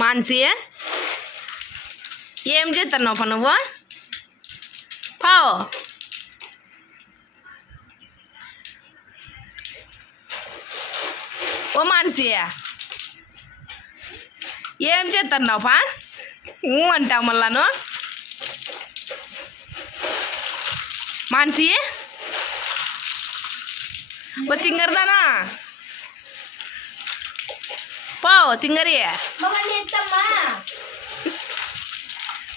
మాన్సి ఏం చేస్తున్నావు నువ్వు? పావు ఓ మాన్సి ఏం చేస్తున్నావు పా? అంటావు మళ్ళాను. మాన్సి ఓ తింగరదానా పావు తింగరి.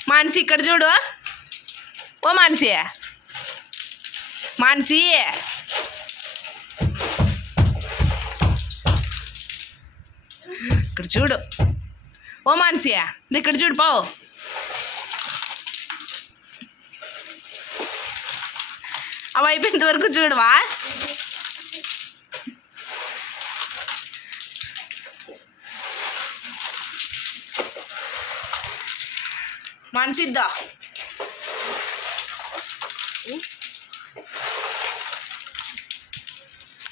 మాన్సి ఇక్కడ చూడు. ఓ మాన్సి మాన్సి ఇక్కడ చూడు. ఓ మాన్సి ఇక్కడ చూడు పావు. అవి అయిపోయేంత వరకు చూడవా? మాన్సిద్దా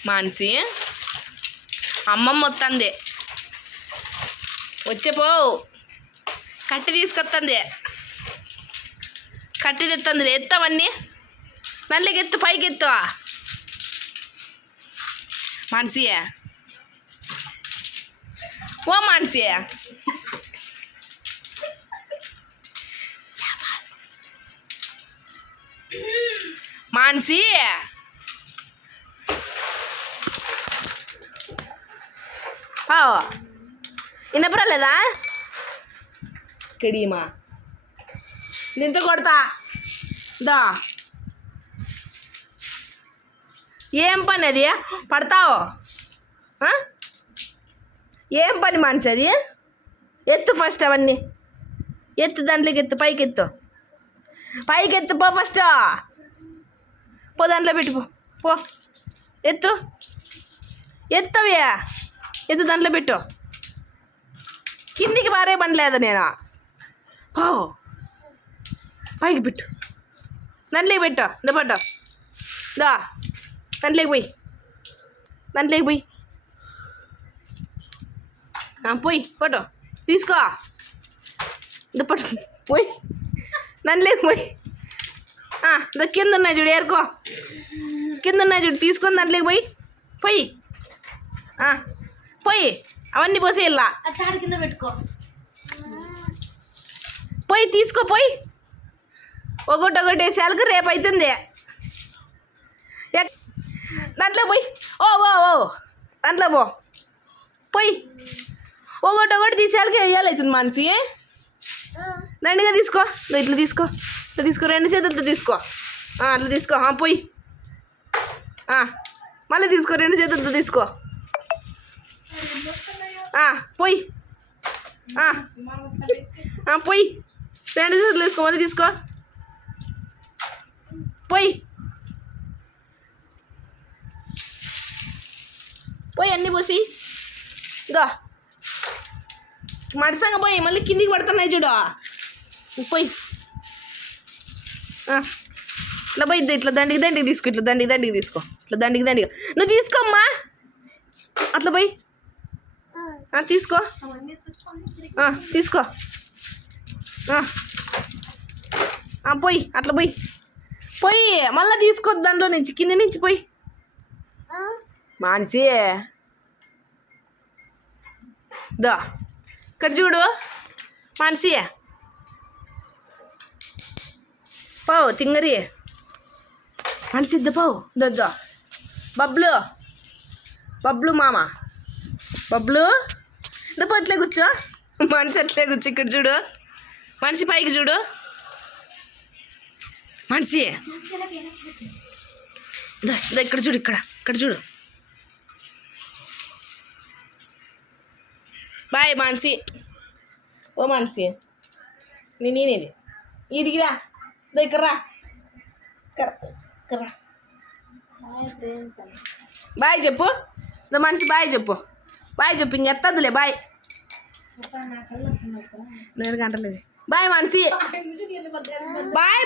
మాన్సి అమ్మమ్మ వస్తుంది. వచ్చేపో కట్టి తీసుకొస్తుంది. కట్టి తెస్తుంది. ఎత్తవన్నీ మళ్ళీ ఎత్తు, పైకి ఎత్తు. మాన్సి ఓ మాన్సి మాన్సి వినపరాలేదా? కెడీమా దీంతో కొడతా దా. ఏం పని అది? పడతావు? ఏం పని మాన్సి అది? ఎత్తు ఫస్ట్ అవన్నీ ఎత్తు. దాంట్లోకి ఎత్తు, పైకి ఎత్తు, పైకి ఎత్తు. పో ఫస్ట్ పో, దాంట్లో పెట్టుపో. పో ఎత్తు, ఎత్తవి ఎత్తు, దాంట్లో పెట్టు. కిందికి పారే పని లేదు నేను. పో పైకి పెట్టు, దాంట్లోకి పెట్టు. దా పట్టు, దా దాంట్లోకి పోయి, దాంట్లోకి పోయి పోయి పట్టు, తీసుకో. దా పట్టు, పోయి దాంట్లోకి పోయి. దా కింద ఉన్నాయి చూడు, ఏరుకో. కింద ఉన్నాయి చూడు, తీసుకొని దాంట్లోకి పోయి పోయి పోయి అవన్నీ పోసి ఇలా కింద పెట్టుకో. పోయి తీసుకో. పోయి ఒకటి వేసేయాలకు రేపు అవుతుంది. దాంట్లో పోయి ఓ ఓ ఓ దాంట్లో పోయి ఒకటి తీసేయాలకి వేయాలి అవుతుంది. మాన్సి దండిగా తీసుకో. ఇట్లా తీసుకో, ఇట్లా తీసుకో. 2 చేతులతో తీసుకో. అట్లా తీసుకో. పోయి మళ్ళీ తీసుకో. 2 చేతులతో తీసుకో. పోయి పోయి 2 చేతులు తీసుకో. మళ్ళీ తీసుకో. పోయి పోయి అన్నీ పోసి దా మడసంగా పోయి. మళ్ళీ కిందికి పడుతున్నాయి చూడు. పోయి ఇట్లా పోయి ఇట్లా దండికి తీసుకో. ఇట్లా దండికి తీసుకో. ఇట్లా దండిగా నువ్వు తీసుకోమ్మా. అట్లా పోయి తీసుకో. తీసుకో. పోయి అట్లా పోయి మళ్ళీ తీసుకో. దాంట్లో నుంచి కింద నుంచి పోయి. మాన్సి దో ఇక్కడ చూడు మనిషి పావు తింగరి మనిషి ఇద్ద పావు దొద్దో బబ్లు బబ్లు మామ బబ్లు ఇంత అట్లే కూర్చో మనిషి అట్లే కూర్చో ఇక్కడ చూడు మనిషి పైకి చూడు మనిషి ఇక్కడ చూడు ఇక్కడ చూడు బాయ్ మనిషి ఓ మనిషి నేనేది ఇడిగిరా దగ్గర బాయ్ చెప్పు మనిషి బాయ్ చెప్పు ఇంకెత్తదులే బాయ్ 4 గంటలు బాయ్ మనిషి బాయ్